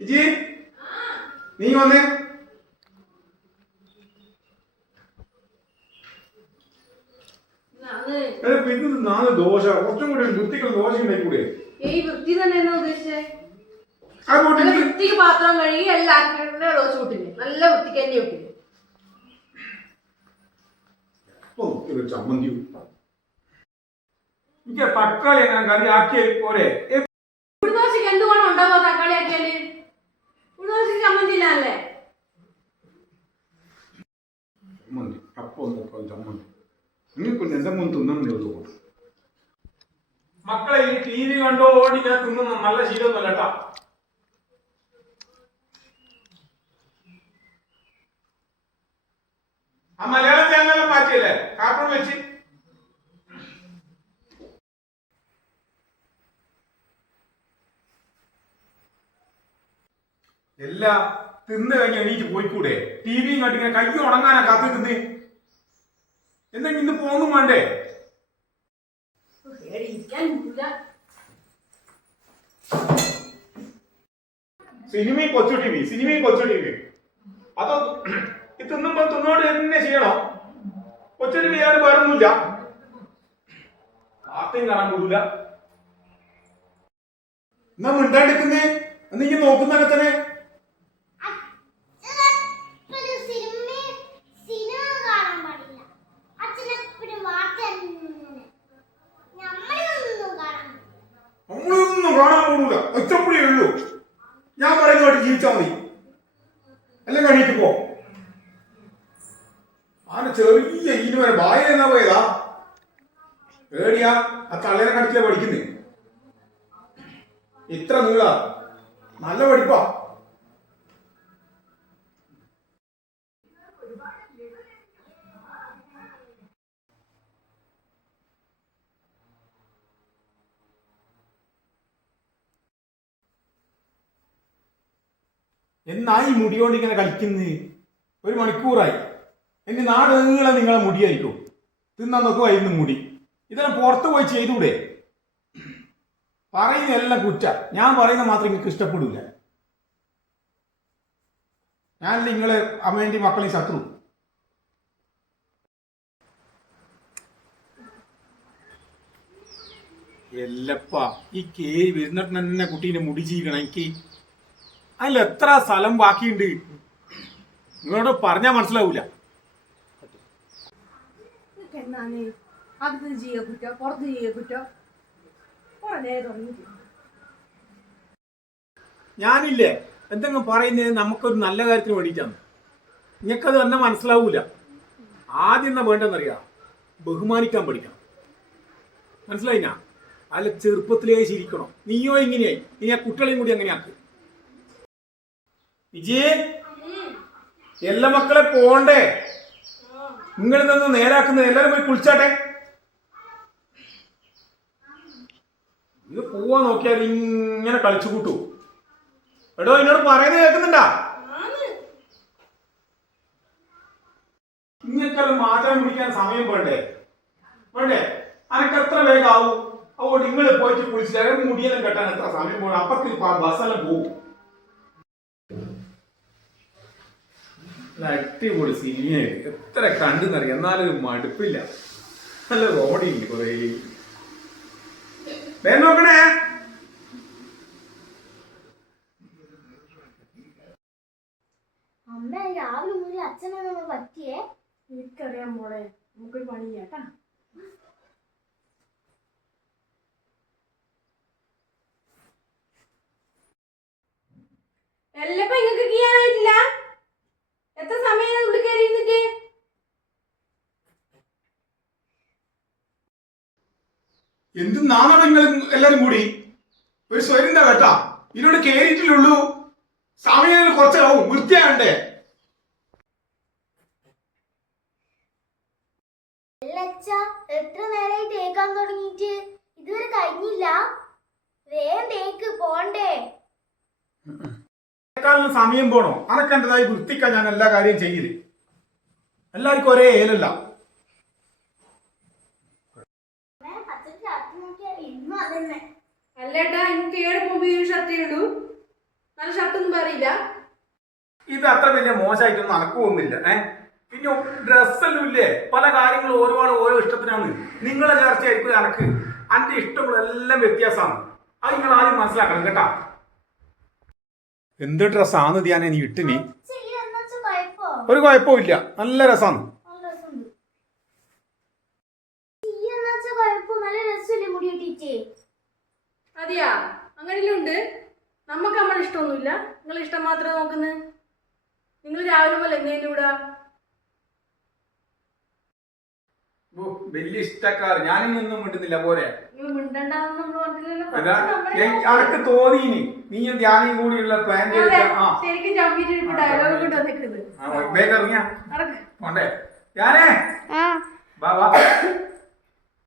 ഇജി നീ വന്നേ. പിന്നെ നാല് ദോശ. കുറച്ചും കൂടി വൃത്തിക്കുള്ള ദോശ ഉണ്ടാക്കി കൂടെ ഈ വൃത്തി തന്നെ ഉദ്ദേശിച്ചേ? വൃത്തിക്ക് പാത്രം കഴുകി എല്ലാം ആക്കിയിട്ട് ദോശ കൂട്ടില്ലേ നല്ല വൃത്തിക്ക് തന്നെ നോക്കിയൊരു ചമ്മന്തി എനിക്ക് തക്കാളി ഞാൻ കറി ആക്കിയ പോരെ ഏ, ഉള്ളി ദോശക്ക് എന്ത് വേണം ഉണ്ടാവോ തക്കാളി ആക്കിയാൽ ഉള്ളി ദോശക്ക് ചമ്മന്തിയില്ലല്ലേ ചമ്മന്തി അപ്പൊ നോക്കാം ചമ്മന്തി നിങ്ങൾക്ക് മുൻ തിന്നണേ ഉള്ളൂ മക്കളെ ഈ ടി വി കണ്ടോ ഓടി ഞാൻ തിന്നുന്ന. നല്ല ശീലമൊന്നുമല്ല കേട്ടാ. ആ മലയാളം ചാനലെല്ലാം മാറ്റിയല്ലേ? കാർട്ടൂൺ വെച്ച്. എല്ലാ തിന്ന് കഴിഞ്ഞ് എണീറ്റ് പോയിക്കൂടെ? ടി വിയും കണ്ടിങ്ങനെ കൈ ഉണങ്ങാനാ കാത്തു തിന്ന് എന്തെങ്കിലും ഇന്ന് പോന്നും വേണ്ടേ. സിനിമയും കൊച്ചു ടി വി സിനിമയും കൊച്ചു ടി വി. അതോ ഇത് തിന്നുമ്പോ തിന്നോട് തന്നെ ചെയ്യണോ. കൊച്ചു ടി വി ആരും വേറൊന്നുമില്ല. വാർത്തയും കാണാൻ കൂടില്ല എന്നാ മിണ്ടാണ്ടിരിക്കുന്നേ? നീ നോക്കുന്നൊക്കെ തന്നെ? ആന ചെറിയ ഈന് വരെ ബായ എന്നാ പോയതാ? ഏടിയാ ആ തള്ളേനെ കടിച്ചില്ല പഠിക്കുന്നേ. ഇത്ര നീള. നല്ല പഠിപ്പാ. എന്നായി മുടിയോണ്ടിങ്ങനെ കളിക്കുന്നത് ഒരു മണിക്കൂറായി. എന്റെ നാട് നീളം നിങ്ങളെ മുടിയായിരിക്കും? തിന്നാൻ വൈകുന്ന മുടി. ഇതെല്ലാം പുറത്ത് പോയി ചെയ്തൂടെ? പറയുന്ന എല്ലാം കുറ്റ. ഞാൻ പറയുന്ന മാത്രം നിങ്ങൾക്ക് ഇഷ്ടപ്പെടില്ല ഞാൻ നിങ്ങളെ അമ്മേന്റെ മക്കളെ ശത്രു. എല്ലപ്പാ ഈ കേരി വരുന്നിട്ട് തന്നെ കുട്ടീനെ മുടി ചെയ്യണം എനിക്ക്. അതിൽ എത്ര സ്ഥലം ബാക്കിയുണ്ട്? നിങ്ങളോട് പറഞ്ഞാൽ മനസ്സിലാവൂല. എന്നാണ് അകത്ത് ചെയ്യ കുറ്റോ പുറത്ത് ചെയ്യ കുറ്റോ. കുറെ നേരം തുടങ്ങി ഞാനില്ലേ എന്തെങ്കിലും പറയുന്നത് നമുക്കൊരു നല്ല കാര്യത്തിന് വേണ്ടിയിട്ടാണ്. നിങ്ങൾക്കത് തന്നെ മനസ്സിലാവൂല. ആദ്യം എന്നാ വേണ്ടെന്നറിയാം ബഹുമാനിക്കാൻ പഠിക്കണം. മനസ്സിലായിനാ? അല്ല ചെറുപ്പത്തിലേ ശീലിക്കണം നീയോ ഇങ്ങനെയായി ഇനി ആ കുട്ടികളെയും കൂടി അങ്ങനെയാക്ക് വിജയ് എല്ലാ മക്കളെ പോണ്ടേ? നിങ്ങൾ നിന്ന് നേരാക്കുന്നത് എല്ലാവരും പോയി കുളിച്ചാട്ടെ. ഇത് പോവാൻ നോക്കിയാൽ ഇങ്ങനെ കളിച്ചു കൂട്ടൂ. എടോ എന്നോട് പറയുന്നത് കേൾക്കുന്നുണ്ടാ? ഇങ്ങനെക്കെല്ലാം മാറ്റാൻ പിടിക്കാൻ സമയം വേണ്ടേ? വേണ്ടേ? അനക്ക് എത്ര വേഗം ആവും അതുകൊണ്ട് നിങ്ങൾ പോയിട്ട് കുളിച്ചിട്ട് മുടിയെല്ലാം കെട്ടാൻ എത്ര സമയം പോകണം? അപ്പത്തിൽ ബസ്സെല്ലാം പോകും. അടിപൊളി സിനിമയാണ് എത്ര കണ്ടെന്നറിയാം. എന്നാലും ഒരു മടുപ്പില്ല. നല്ല റോഡില്ല കുറേ. വേഗം നോക്കണേ. അമ്മ രാവിലെ മുതൽ അച്ഛനെ നമ്മൾ പറ്റിയേ? എനിക്കറിയാം മോളെ. നമുക്കൊരു പണി ചെയ്യാട്ടാ എല്ലപ്പോ ഇങ്ങക്ക് ചെയ്യാനായിട്ടില്ല എത്ര സമയം ഉള്ളിൽ കയറി ഇരുന്നിട്ട് എന്ത് നാണോ എല്ലാരും കൂടി? ഒരു സ്വരം കേട്ടാ ഇതിനോട് കേറിയിട്ടില്ലുള്ളൂ സമയം കുറച്ചാവും. വൃത്തിയാകണ്ടേ. എത്ര നേരമായി തേക്കാൻ തുടങ്ങിയിട്ട്? ഇതുവരെ കഴിഞ്ഞില്ല. വേഗം തേക്ക് പോണ്ടേ. തേക്കാനുള്ള സമയം പോണോ? അനക്കണ്ടതായി വൃത്തിക്കാൻ ഞാൻ എല്ലാ കാര്യം ചെയ്യില്ല? എല്ലാവർക്കും ഒരേ ഏലല്ല അമ്മേ, അച്ഛൻ ഷർട്ട് നോക്കിയാൽ ഇന്നും അതന്നെ അല്ലേട്ടാ എനിക്ക് ഏഴ് മുമ്പ് ഈ ഷർട്ടേ ഉള്ളൂ. നല്ല ഷർട്ടൊന്നും പറയില്ല. ഇത് അത്ര വലിയ മോശമായിട്ടൊന്നും അനക്കുമൊന്നുമില്ല ഏ? പിന്നെ ഡ്രസ്സെല്ലാം ഇല്ലേ പല കാര്യങ്ങളും ഒരുപാട് ഓരോ ഇഷ്ടത്തിനാണ്. നിങ്ങളെ ചർച്ചയായിരിക്കും അനക്ക്. അന്റെ ഇഷ്ടങ്ങളെല്ലാം വ്യത്യാസമാണ്. അത് നിങ്ങൾ ആദ്യം മനസ്സിലാക്കണം കേട്ടാ. എന്ത് ഡ്രസ്സാണ് ധ്യാന നീ ഇട്ടിനി? ഒരു കുഴപ്പമില്ല നല്ല രസമാണ് നല്ല രസമുണ്ട് ചെയ്യ എന്നുവെച്ചാ കുഴപ്പോ നല്ല രസമില്ലേ മുടി വെട്ടിയിട്ട് അതെയാ അങ്ങനെയല്ലേ ഉണ്ട് നമുക്ക് നമ്മൾ ഇഷ്ടമൊന്നുമില്ല. നിങ്ങൾ ഇഷ്ടം മാത്രം നോക്കുന്നത് നിങ്ങൾ രാവിലെ പോലെ എങ്ങനെയല്ലേ ഇവിടാ? ഓ, വലിയ ഇഷ്ടക്കാർ. ഞാനിന്നൊന്നും മിണ്ടുന്നില്ല. പോരെ. അനക്ക് തോന്നീനി നീയും ധ്യാനം കൂടിയുള്ള പ്ലാൻ ചെയ്തിട്ട് ഞാനേ വാ.